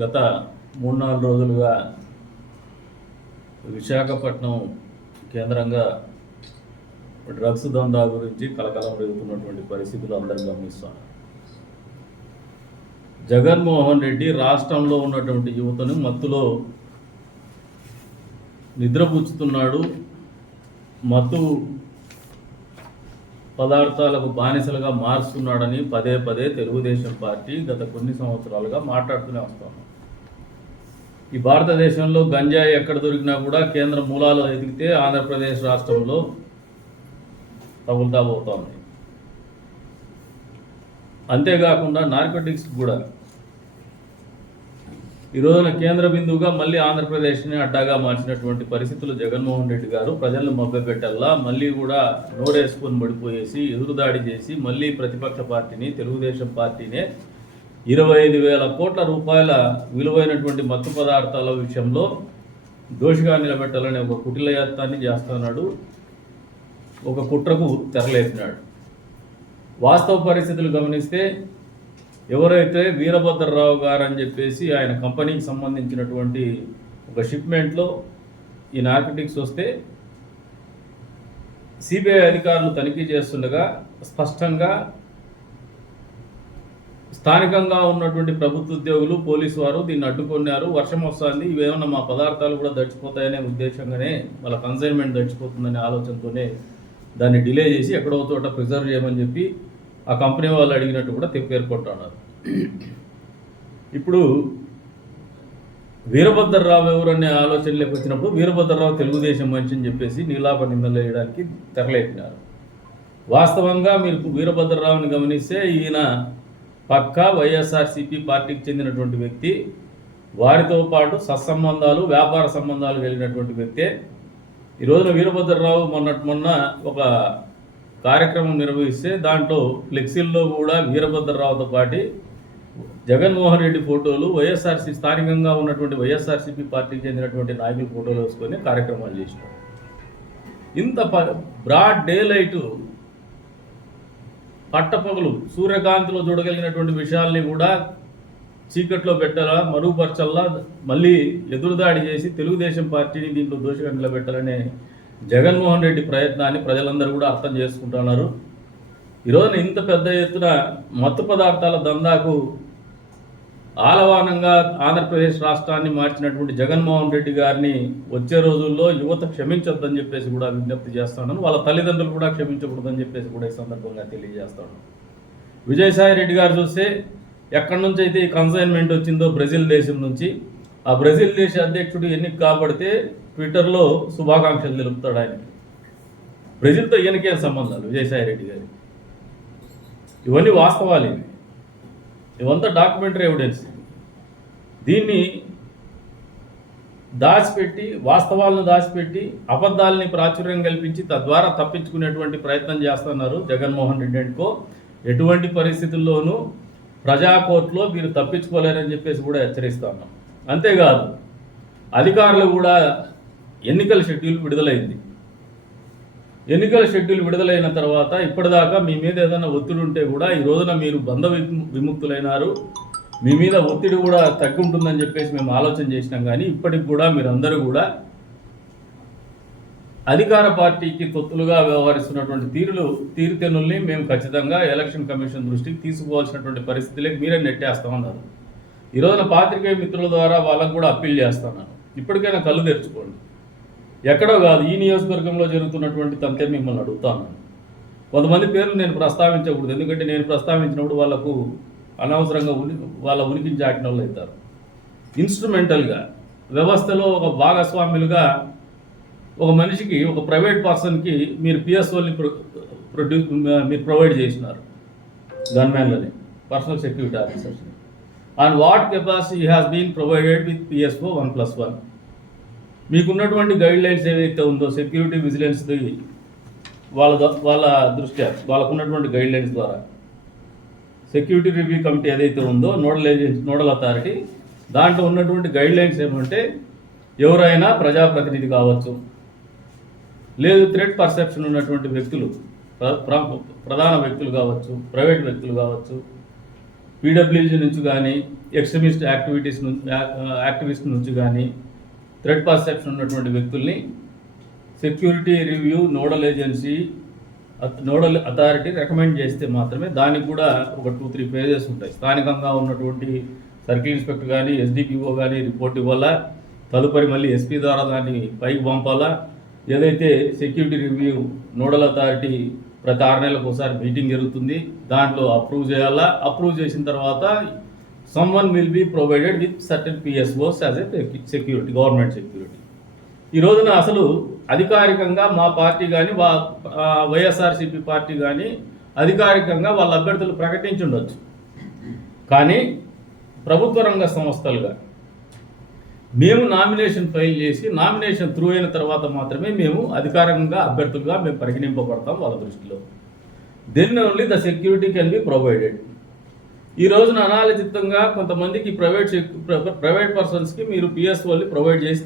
గత మూడు నాలుగు రోజులుగా విశాఖపట్నం కేంద్రంగా డ్రగ్స్ దందా గురించి కలకలం రేగుతున్నటువంటి పరిస్థితులు అందరూ గమనిస్తున్నారు. జగన్మోహన్ రెడ్డి రాష్ట్రంలో ఉన్నటువంటి యువతను మత్తులో నిద్రపుచ్చుతున్నాడు. మత్తు పదార్థాలకు బానిసలుగా మారుస్తున్నాడని పదే పదే తెలుగుదేశం పార్టీ గత కొన్ని సంవత్సరాలుగా మాట్లాడుతూనే వస్తున్నాం ఈ భారతదేశంలో గంజాయి ఎక్కడ దొరికినా కూడా కేంద్ర మూలాలు ఎదిగితే ఆంధ్రప్రదేశ్ రాష్ట్రంలో తగులుతా అంతేకాకుండా నార్కోటిక్స్ కూడా. ఈ రోజున కేంద్ర బిందువుగా మళ్ళీ ఆంధ్రప్రదేశ్ని అడ్డాగా మార్చినటువంటి పరిస్థితులు జగన్మోహన్ రెడ్డి గారు ప్రజలను మభ్యపెట్టల్లా మళ్ళీ కూడా నోరేసుకొని పడిపోయేసి ఎదురుదాడి చేసి మళ్ళీ ప్రతిపక్ష పార్టీని తెలుగుదేశం పార్టీనే ఇరవై ఐదు వేల కోట్ల రూపాయల విలువైనటువంటి మత్తు పదార్థాల విషయంలో దోషిగా నిలబెట్టాలనే ఒక కుటిల యత్నాన్ని చేస్తున్నాడు. ఒక కుట్రకు తెరలేపినాడు. వాస్తవ పరిస్థితులు గమనిస్తే ఎవరైతే వీరభద్రరావు గారు అని చెప్పేసి ఆయన కంపెనీకి సంబంధించినటువంటి ఒక షిప్మెంట్లో ఈ నార్కటిక్స్ వస్తే సిబిఐ అధికారులు తనిఖీ చేస్తుండగా స్పష్టంగా స్థానికంగా ఉన్నటువంటి ప్రభుత్వ ఉద్యోగులు పోలీసు వారు దీన్ని అడ్డుకున్నారు. వర్షం వస్తుంది. ఇవేమన్నా మా పదార్థాలు కూడా దడిచిపోతాయనే ఉద్దేశంగానే వాళ్ళ కన్సైన్మెంట్ దడిచిపోతుందనే ఆలోచనతోనే దాన్ని డిలే చేసి ఎక్కడో చోట ప్రిజర్వ్ చేయమని చెప్పి ఆ కంపెనీ వాళ్ళు అడిగినట్టు కూడా పేర్కొంటున్నారు ఇప్పుడు వీరభద్రరావు ఎవరనే ఆలోచన ఆలోచనలోకి వచ్చినప్పుడు వీరభద్రరావు తెలుగుదేశం మనిషి అని చెప్పేసి నీలాప నిందలు వేయడానికి తెరలేపినారు. వాస్తవంగా మీరు వీరభద్రరావుని గమనిస్తే ఈయన పక్కా వైఎస్ఆర్సీపీ పార్టీకి చెందినటువంటి వ్యక్తి వారితో పాటు సత్సంబంధాలు వ్యాపార సంబంధాలు కలిగినటువంటి వ్యక్తే. ఈ రోజున వీరభద్రరావు మొన్నటి మొన్న ఒక కార్యక్రమం నిర్వహిస్తే దాంట్లో ఫ్లెక్సీల్లో కూడా వీరభద్రరావుతో పాటు జగన్మోహన్ రెడ్డి ఫోటోలు వైఎస్ఆర్సీ స్థానికంగా ఉన్నటువంటి వైఎస్ఆర్సీపీ పార్టీకి చెందినటువంటి నాయకుల ఫోటోలు వేసుకొని కార్యక్రమాలు చేసినారు. ఇంత బ్రాడ్ డే లైటు పట్టపగలు సూర్యకాంతిలో చూడగలిగినటువంటి విషయాల్ని కూడా చీకట్లో పెట్టాలా మరుగుపరచల్లా మళ్ళీ ఎదురుదాడి చేసి తెలుగుదేశం పార్టీని దీంట్లో దోషగా నిలబెట్టాలనే జగన్మోహన్ రెడ్డి ప్రయత్నాన్ని ప్రజలందరూ కూడా అర్థం చేసుకుంటున్నారు ఈరోజున ఇంత పెద్ద ఎత్తున మత్తు పదార్థాల దందాకు ఆలవానంగా ఆంధ్రప్రదేశ్ రాష్ట్రాన్ని మార్చినటువంటి జగన్మోహన్ రెడ్డి గారిని వచ్చే రోజుల్లో యువత క్షమించొద్దని చెప్పేసి కూడా విజ్ఞప్తి చేస్తున్నాను వాళ్ళ తల్లిదండ్రులు కూడా క్షమించకూడదని చెప్పేసి కూడా ఈ సందర్భంగా తెలియజేస్తాను విజయసాయి రెడ్డి గారు చూస్తే ఎక్కడి నుంచి అయితే ఈ కన్సైన్మెంట్ వచ్చిందో బ్రెజిల్ దేశం నుంచి ఆ బ్రెజిల్ దేశ అధ్యక్షుడు ఎన్నిక కాబడితే ట్విట్టర్లో శుభాకాంక్షలు తెలుపుతాడు ఆయనకి. బ్రెజిల్తో ఈయనకేం సంబంధాలు? విజయసాయి రెడ్డి గారి ఇవన్నీ వాస్తవాలు ఇవి. ఇవంతా డాక్యుమెంటరీ ఎవిడెన్స్ దీన్ని దాచిపెట్టి వాస్తవాలను దాచిపెట్టి అబద్ధాలని ప్రాచుర్యం కల్పించి తద్వారా తప్పించుకునేటువంటి ప్రయత్నం చేస్తున్నారు జగన్మోహన్ రెడ్డి అండ్కో ఎటువంటి పరిస్థితుల్లోనూ ప్రజా కోర్టులో మీరు తప్పించుకోలేరని చెప్పేసి కూడా హెచ్చరిస్తున్నాం అంతేకాదు అధికారులు కూడా ఎన్నికల షెడ్యూల్ విడుదలైంది. ఎన్నికల షెడ్యూల్ విడుదలైన తర్వాత ఇప్పటిదాకా మీ మీద ఏదైనా ఒత్తిడి ఉంటే కూడా ఈ రోజున మీరు బంధ విముక్తులైనారు. మీ మీద ఒత్తిడి కూడా తగ్గుంటుందని చెప్పేసి మేము ఆలోచన చేసినాం. కానీ ఇప్పటికి కూడా మీరందరూ కూడా అధికార పార్టీకి తొత్తులుగా వ్యవహరిస్తున్నటువంటి తీరులు తీరుతెన్నుల్ని మేము ఖచ్చితంగా ఎలక్షన్ కమిషన్ దృష్టికి తీసుకోవాల్సినటువంటి పరిస్థితులకి మీరే నెట్టేస్తామన్నారు. ఈ రోజున పాత్రికేయ మిత్రుల ద్వారా వాళ్ళకు కూడా అప్పీల్ చేస్తున్నాను ఇప్పటికైనా కళ్ళు తెరుచుకోండి. ఎక్కడో కాదు ఈ నియోజకవర్గంలో జరుగుతున్నటువంటి తంతే మిమ్మల్ని అడుగుతాను. కొంతమంది పేర్లు నేను ప్రస్తావించకూడదు. ఎందుకంటే నేను ప్రస్తావించినప్పుడు వాళ్ళకు అనవసరంగా ఉని వాళ్ళ ఉనికిని చాటిన వాళ్ళు అవుతారు. ఇన్స్ట్రుమెంటల్గా వ్యవస్థలో ఒక భాగస్వాములుగా ఒక మనిషికి ఒక ప్రైవేట్ పర్సన్కి మీరు పిఎస్ఓని ప్రొడ్యూ మీరు ప్రొవైడ్ చేసినారు. గన్మ్యాన్లని personal security officers. And what capacity has been provided with PSO one plus one. మీకున్నటువంటి గైడ్ లైన్స్ ఏవైతే ఉందో సెక్యూరిటీ విజిలెన్స్ది వాళ్ళ ద- వాళ్ళ దృష్ట్యా వాళ్ళకున్నటువంటి గైడ్ లైన్స్ ద్వారా సెక్యూరిటీ రివ్యూ కమిటీ ఏదైతే ఉందో నోడల్ ఏజెన్సీ నోడల్ అథారిటీ దాంట్లో ఉన్నటువంటి గైడ్ లైన్స్ ఏమంటే ఎవరైనా ప్రజాప్రతినిధి కావచ్చు. లేదు థ్రెడ్ పర్సెప్షన్ ఉన్నటువంటి వ్యక్తులు ప్రధాన వ్యక్తులు కావచ్చు ప్రైవేట్ వ్యక్తులు కావచ్చు పీడబ్ల్యూజీ నుంచి కానీ ఎక్స్ట్రీమిస్ట్ యాక్టివిటీస్ నుంచి యాక్టివిస్ట్ నుంచి కానీ థ్రెడ్ పర్సెప్షన్ ఉన్నటువంటి వ్యక్తుల్ని security review nodal agency nodal authority recommend చేస్తే మాత్రమే దానికి కూడా ఒక టూ త్రీ పేజెస్ ఉంటాయి. స్థానికంగా ఉన్నటువంటి సర్కిల్ ఇన్స్పెక్టర్ కానీ ఎస్డిపిఓ కానీ రిపోర్ట్ ఇవ్వాలా? తదుపరి మళ్ళీ ఎస్పీ ద్వారా దాన్ని పైకి పంపాలా? ఏదైతే సెక్యూరిటీ రివ్యూ నోడల్ అథారిటీ ప్రతి ఆరు నెలలకు ఒకసారి మీటింగ్ జరుగుతుంది దాంట్లో అప్రూవ్ చేయాలా? అప్రూవ్ చేసిన తర్వాత someone will be provided with certain PSOs as a security government security ఈ రోజున అసలు అధికారికంగా మా పార్టీ కానీ వా వైఎస్ఆర్సీపీ పార్టీ కానీ అధికారికంగా వాళ్ళ అభ్యర్థులు ప్రకటించుండొచ్చు. కానీ ప్రభుత్వ రంగ సంస్థలుగా మేము నామినేషన్ ఫైల్ చేసి నామినేషన్ త్రూ అయిన తర్వాత మాత్రమే మేము అధికారికంగా అభ్యర్థులుగా మేము పరిగణింపబడతాం వాళ్ళ దృష్టిలో. Then only the security can be provided ఈ రోజున అనాలోచితంగా కొంతమందికి ప్రైవేట్ ప్రైవేట్ పర్సన్స్కి మీరు పిఎస్ఓని ప్రొవైడ్ చేసి